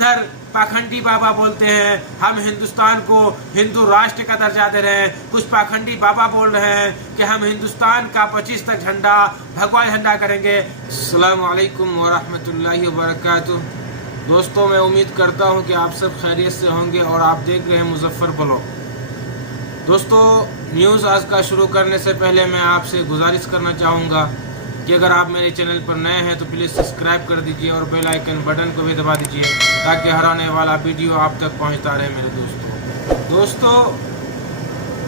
इधर पाखंडी बाबा बोलते हैं हम हिंदुस्तान को हिंदू राष्ट्र का दर्जा दे रहे हैं। कुछ पाखंडी बाबा बोल रहे हैं कि हम हिंदुस्तान का 25 तक झंडा भगवा झंडा करेंगे। अस्सलाम वालेकुम वरहमतुल्लाहि वबरकातुह। दोस्तों, मैं उम्मीद करता हूं कि आप सब खैरियत से होंगे और आप देख रहे हैं मुजफ्फर ब्लॉग। दोस्तों, न्यूज़ आज का शुरू करने से पहले मैं आपसे गुजारिश करना चाहूँगा कि अगर आप मेरे चैनल पर नए हैं तो प्लीज़ सब्सक्राइब कर दीजिए और बेल आइकन बटन को भी दबा दीजिए ताकि हर आने वाला वीडियो आप तक पहुंचता रहे मेरे दोस्तों।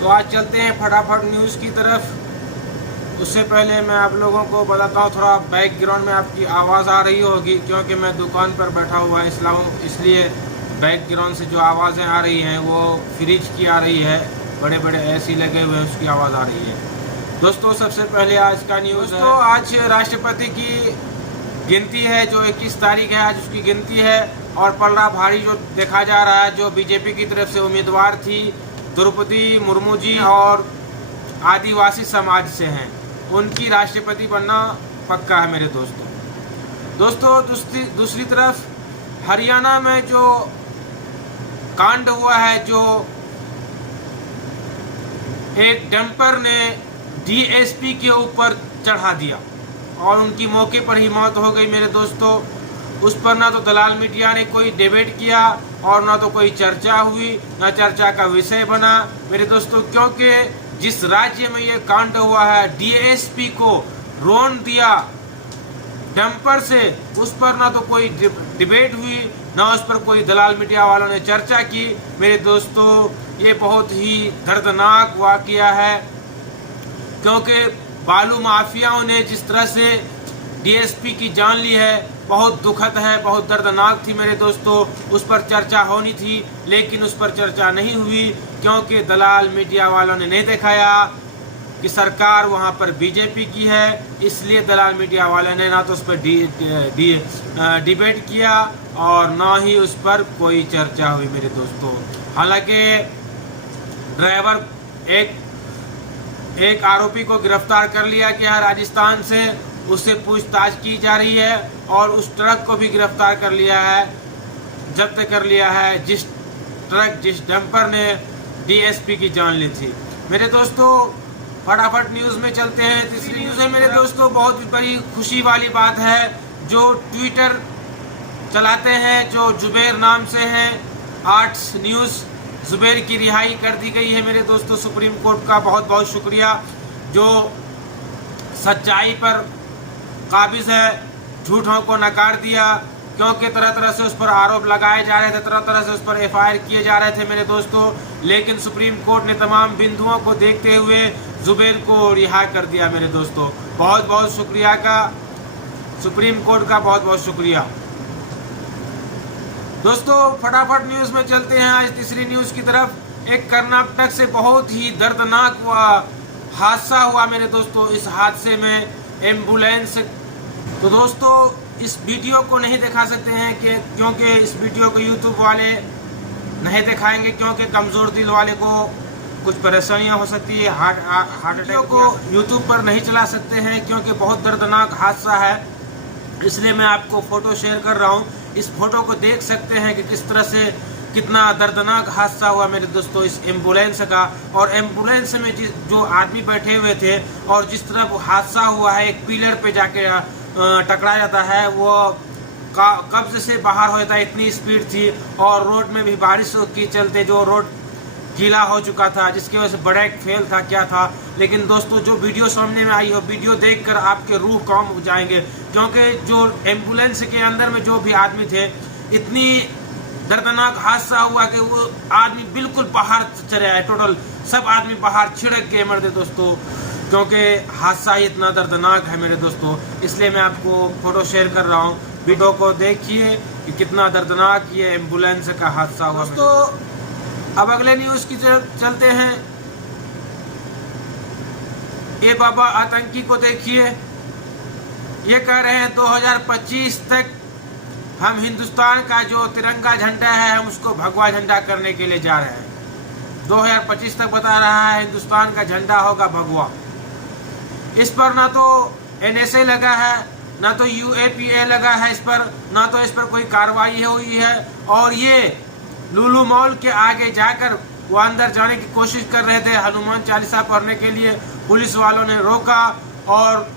तो आज चलते हैं फटाफट न्यूज़ की तरफ। उससे पहले मैं आप लोगों को बताता हूं, थोड़ा बैकग्राउंड में आपकी आवाज़ आ रही होगी क्योंकि मैं दुकान पर बैठा हुआ इसलिए बैकग्राउंड से जो आवाज़ें आ रही हैं वो फ्रिज की आ रही है, बड़े बड़े एसी लगे हुए हैं उसकी आवाज़ आ रही है। दोस्तों, सबसे पहले आज का न्यूज़ है। आज राष्ट्रपति की गिनती है जो 21 तारीख है, आज उसकी गिनती है और पलड़ा भारी जो देखा जा रहा है। जो बीजेपी की तरफ से उम्मीदवार थी द्रौपदी मुर्मू जी और आदिवासी समाज से हैं, उनकी राष्ट्रपति बनना पक्का है मेरे दोस्तों। दूसरी तरफ हरियाणा में जो कांड हुआ है, जो एक डंपर ने डीएसपी के ऊपर चढ़ा दिया और उनकी मौके पर ही मौत हो गई मेरे दोस्तों। उस पर ना तो दलाल मीडिया ने कोई डिबेट किया और ना तो कोई चर्चा हुई, ना चर्चा का विषय बना मेरे दोस्तों, क्योंकि जिस राज्य में ये कांड हुआ है डीएसपी को रोन दिया डंपर से, उस पर ना तो कोई डिबेट हुई, ना उस पर कोई दलाल मीडिया वालों ने चर्चा की मेरे दोस्तों। ये बहुत ही दर्दनाक वाकया है क्योंकि बालू माफियाओं ने जिस तरह से डीएसपी की जान ली है, बहुत दुखद है, बहुत दर्दनाक थी मेरे दोस्तों। उस पर चर्चा होनी थी लेकिन उस पर चर्चा नहीं हुई क्योंकि दलाल मीडिया वालों ने नहीं दिखाया कि सरकार वहां पर बीजेपी की है, इसलिए दलाल मीडिया वालों ने ना तो उस पर डिबेट किया और ना ही उस पर कोई चर्चा हुई मेरे दोस्तों। हालांकि ड्राइवर एक आरोपी को गिरफ्तार कर लिया गया राजस्थान से, उससे पूछताछ की जा रही है और उस ट्रक को भी गिरफ्तार कर लिया है, जब्त कर लिया है जिस डंपर ने डीएसपी की जान ली थी मेरे दोस्तों। फटाफट न्यूज़ में चलते हैं। तीसरी न्यूज़ है मेरे दोस्तों, बहुत बड़ी खुशी वाली बात है। जो ट्विटर चलाते हैं, जो जुबैर नाम से हैं, आर्ट्स न्यूज़, जुबैर की रिहाई कर दी गई है मेरे दोस्तों। सुप्रीम कोर्ट का बहुत बहुत शुक्रिया, जो सच्चाई पर काबिज है, झूठों को नकार दिया क्योंकि तरह तरह से उस पर आरोप लगाए जा रहे थे, तरह तरह से उस पर एफआईआर किए जा रहे थे मेरे दोस्तों, लेकिन सुप्रीम कोर्ट ने तमाम बिंदुओं को देखते हुए जुबैर को रिहा कर दिया मेरे दोस्तों। बहुत बहुत शुक्रिया का सुप्रीम कोर्ट का बहुत बहुत शुक्रिया। दोस्तों, फटाफट न्यूज़ में चलते हैं आज तीसरी न्यूज़ की तरफ। एक कर्नाटक से बहुत ही दर्दनाक हादसा हुआ मेरे दोस्तों। इस हादसे में एम्बुलेंस, तो दोस्तों इस वीडियो को नहीं दिखा सकते हैं कि क्योंकि इस वीडियो को यूट्यूब वाले नहीं दिखाएंगे क्योंकि कमज़ोर दिल वाले को कुछ परेशानियां हो सकती है, हार्ट अटैक को यूट्यूब पर नहीं चला सकते हैं क्योंकि बहुत दर्दनाक हादसा है, इसलिए मैं आपको फ़ोटो शेयर कर रहा हूँ। इस फोटो को देख सकते हैं कि किस तरह से कितना दर्दनाक हादसा हुआ मेरे दोस्तों इस एम्बुलेंस का। और एम्बुलेंस में जो आदमी बैठे हुए थे और जिस तरह वो हादसा हुआ है, एक पिलर पे जाके टकरा जाता है, वो कब्ज से बाहर हो जाता है, इतनी स्पीड थी। और रोड में भी बारिश के चलते जो रोड गीला हो चुका था, जिसकी वजह से बड़ा एक फेल था, क्या था। लेकिन दोस्तों, जो वीडियो सामने में आई हो, वीडियो देखकर आपके रूह कांप हो जाएंगे क्योंकि जो एम्बुलेंस के अंदर में जो भी आदमी थे, इतनी दर्दनाक हादसा हुआ कि वो आदमी बिल्कुल बाहर चले आए, टोटल सब आदमी बाहर छिड़क के मर गए दोस्तों, क्योंकि हादसा ही इतना दर्दनाक है मेरे दोस्तों। इसलिए मैं आपको फोटो शेयर कर रहा हूँ, वीडियो को देखिए कि कितना दर्दनाक ये एम्बुलेंस का हादसा हुआ दोस्तों। अब अगले न्यूज़ की चलते हैं। ये बाबा आतंकी को देखिए, ये कह रहे हैं 2025 तक हम हिंदुस्तान का जो तिरंगा झंडा है हम उसको भगवा झंडा करने के लिए जा रहे हैं। 2025 तक बता रहा है हिंदुस्तान का झंडा होगा भगवा। इस पर ना तो एनएसए लगा है, ना तो UAPA लगा है इस पर, ना तो इस पर कोई कार्रवाई हुई है। और ये लुलु मॉल के आगे जाकर वो अंदर जाने की कोशिश कर रहे थे हनुमान चालीसा पढ़ने के लिए। पुलिस वालों ने रोका और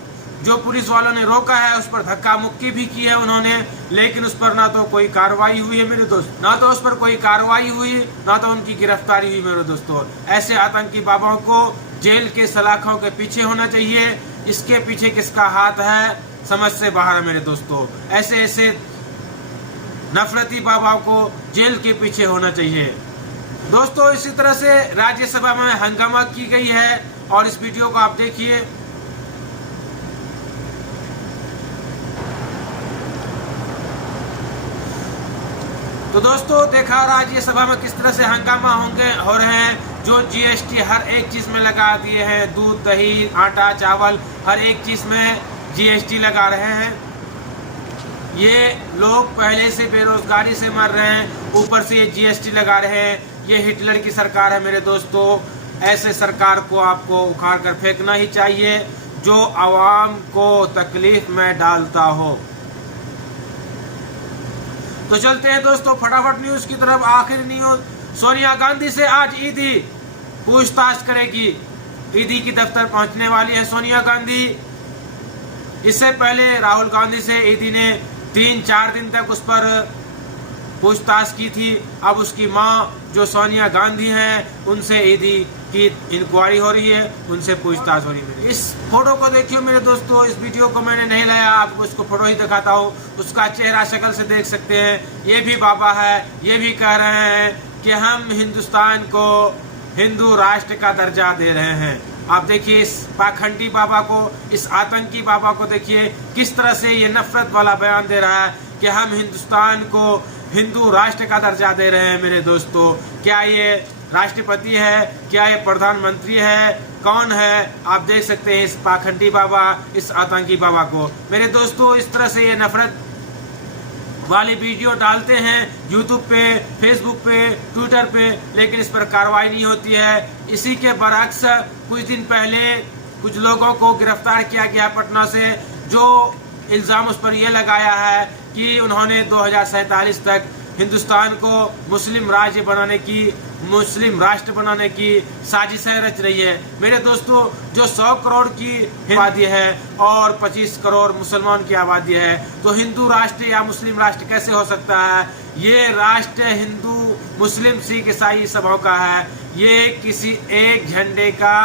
जो पुलिस वालों ने रोका है उस पर धक्का मुक्की भी की है उन्होंने, लेकिन उस पर ना तो कोई कार्रवाई हुई है मेरे दोस्त, ना तो उस पर कोई कार्रवाई हुई, ना तो उनकी गिरफ्तारी हुई मेरे दोस्तों। ऐसे आतंकी बाबाओं को जेल के सलाखों के पीछे होना चाहिए। इसके पीछे किसका हाथ है समझ से बाहर है मेरे दोस्तों। ऐसे ऐसे नफरती बाबाओं को जेल के पीछे होना चाहिए दोस्तों। इसी तरह से राज्यसभा में हंगामा की गई है और इस वीडियो को आप देखिए। तो दोस्तों देखा राज्यसभा में किस तरह से हंगामा हो रहे हैं। जो GST हर एक चीज में लगा दिए हैं, दूध, दही, आटा, चावल, हर एक चीज में GST लगा रहे हैं। ये लोग पहले से बेरोजगारी से मर रहे हैं, ऊपर से ये GST लगा रहे हैं। ये हिटलर की सरकार है मेरे दोस्तों। ऐसे सरकार को आपको उखाड़ कर फेंकना ही चाहिए जो आवाम को तकलीफ में डालता हो। तो चलते हैं दोस्तों फटाफट न्यूज की तरफ। आखिर न्यूज, सोनिया गांधी से आज ईडी पूछताछ करेगी। ईडी की दफ्तर पहुंचने वाली है सोनिया गांधी। इससे पहले राहुल गांधी से ईडी ने 3-4 दिन तक उस पर पूछताछ की थी। अब उसकी मां जो सोनिया गांधी हैं उनसे ईडी की इंक्वायरी हो रही है, उनसे पूछताछ हो रही है। इस फोटो को देखिए मेरे दोस्तों। इस वीडियो को मैंने नहीं लाया, आपको इसको फोटो ही दिखाता हूँ। उसका चेहरा शक्ल से देख सकते हैं। ये भी बाबा है, ये भी कह रहे हैं कि हम हिंदुस्तान को हिंदू राष्ट्र का दर्जा दे रहे हैं। आप देखिए इस पाखंडी बाबा को, इस आतंकी बाबा को देखिए किस तरह से ये नफरत वाला बयान दे रहा है कि हम हिंदुस्तान को हिंदू राष्ट्र का दर्जा दे रहे हैं। मेरे दोस्तों क्या ये राष्ट्रपति है, क्या ये प्रधानमंत्री है, कौन है? आप देख सकते हैं इस पाखंडी बाबा, इस आतंकी बाबा को। मेरे दोस्तों इस तरह से ये नफरत वाली वीडियो डालते हैं यूट्यूब पे, फेसबुक पे, ट्विटर पे, लेकिन इस पर कार्रवाई नहीं होती है। इसी के बरअक्स कुछ दिन पहले कुछ लोगों को गिरफ्तार किया गया पटना से, जो इल्जाम उस पर यह लगाया है कि उन्होंने 2047 तक हिंदुस्तान को मुस्लिम राज्य बनाने की, मुस्लिम राष्ट्र बनाने की साजिशें रच रही है। मेरे दोस्तों जो 100 करोड़ की आबादी है और 25 करोड़ मुसलमान की आबादी है, तो हिंदू राष्ट्र या मुस्लिम राष्ट्र कैसे हो सकता है? ये राष्ट्र हिंदू, मुस्लिम, सिख, ईसाई सबों का है। ये किसी एक झंडे का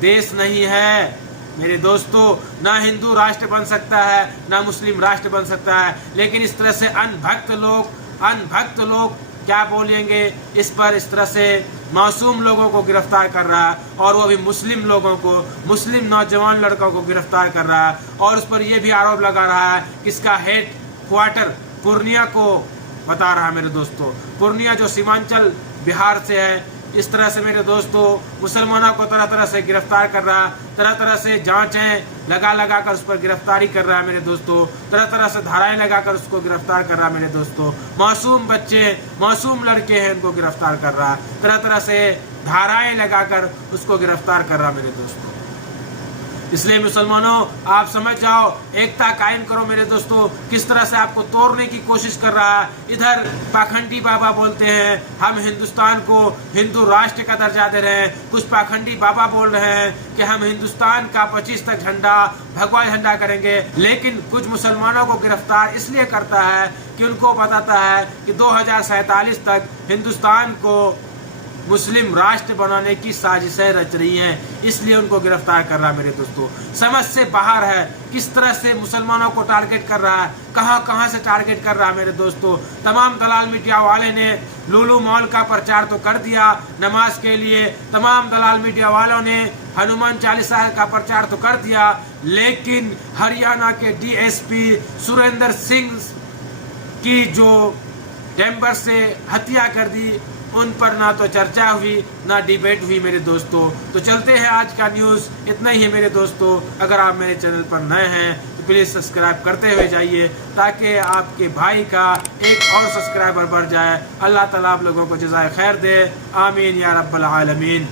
देश नहीं है मेरे दोस्तों। ना हिंदू राष्ट्र बन सकता है, ना मुस्लिम राष्ट्र बन सकता है। लेकिन इस तरह से अनभक्त लोग क्या बोलेंगे इस पर? इस तरह से मासूम लोगों को गिरफ्तार कर रहा है और वो भी मुस्लिम लोगों को, मुस्लिम नौजवान लड़कों को गिरफ्तार कर रहा है। और उस पर यह भी आरोप लगा रहा है कि इसका हेड क्वार्टर पूर्णिया को बता रहा है मेरे दोस्तों। पूर्णिया जो सीमांचल बिहार से है। इस तरह से मेरे दोस्तों मुसलमानों को तरह तरह से गिरफ्तार कर रहा है, तरह तरह से जांचें लगा कर उस पर गिरफ्तारी कर रहा है मेरे दोस्तों, तरह तरह से धाराएं लगाकर उसको गिरफ्तार कर रहा है मेरे दोस्तों। मासूम बच्चे, मासूम लड़के हैं, उनको गिरफ्तार कर रहा है, तरह तरह से धाराएं लगाकर उसको गिरफ्तार कर रहा है मेरे दोस्तों। इसलिए मुसलमानों आप समझ जाओ, एकता कायम करो मेरे दोस्तों। किस तरह से आपको तोड़ने की कोशिश कर रहा है। इधर पाखंडी बाबा बोलते हैं हम हिंदुस्तान को हिंदू राष्ट्र का दर्जा दे रहे हैं। कुछ पाखंडी बाबा बोल रहे हैं कि हम हिंदुस्तान का 25 तक झंडा, भगवा झंडा करेंगे। लेकिन कुछ मुसलमानों को गिरफ्तार इसलिए करता है कि उनको बताता है कि 2047 तक हिंदुस्तान को मुस्लिम राष्ट्र बनाने की साजिशें रच रही हैं, इसलिए उनको गिरफ्तार कर रहा है मेरे दोस्तों। समझ से बाहर है किस तरह से मुसलमानों को टारगेट कर रहा है, कहां से टारगेट कर रहा है मेरे दोस्तों। तमाम दलाल मीडिया वाले ने लुलु मॉल का प्रचार तो कर दिया नमाज के लिए, तमाम दलाल मीडिया वालों ने हनुमान चालीसा का प्रचार तो कर दिया, लेकिन हरियाणा के DSP सुरेंद्र सिंह की जो डैम्बर से हत्या कर दी, उन पर ना तो चर्चा हुई ना डिबेट हुई मेरे दोस्तों। तो चलते हैं आज का न्यूज़, इतना ही है मेरे दोस्तों। अगर आप मेरे चैनल पर नए हैं तो प्लीज़ सब्सक्राइब करते हुए जाइए ताकि आपके भाई का एक और सब्सक्राइबर बढ़ जाए। अल्लाह ताला आप लोगों को जज़ाए खैर दे। आमीन या रब्बल आलमीन।